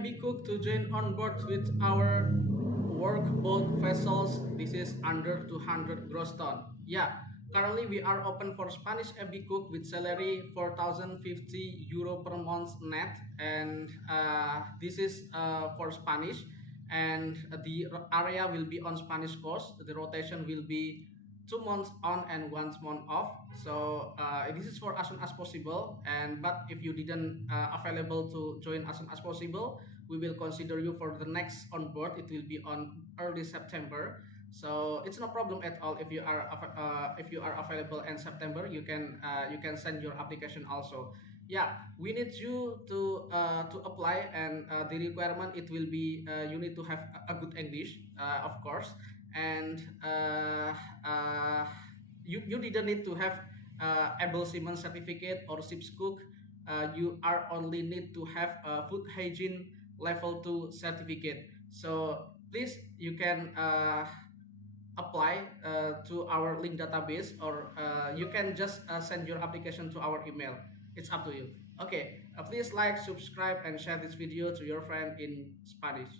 AB cook to join on board with our workboat vessels. This is under 200 gross ton. Yeah, currently we are open for Spanish AB cook with salary 4,050 euro per month net, and this is for Spanish, and the area will be on Spanish coast. The rotation will be 2 months on and 1 month off. So this is for as soon as possible. And but if you didn't available to join as soon as possible, we will consider you for the next on board. It will be on early September. So it's no problem at all if you are available in September. You can send your application also. Yeah, we need you to apply, and the requirement it will be you need to have a good English, of course, and you didn't need to have able seaman certificate or ship's cook. You are only need to have a food hygiene level 2 certificate. So please you can apply to our link database, or you can just send your application to our email. It's up to you. Okay, please like, subscribe, and share this video to your friend in Spanish.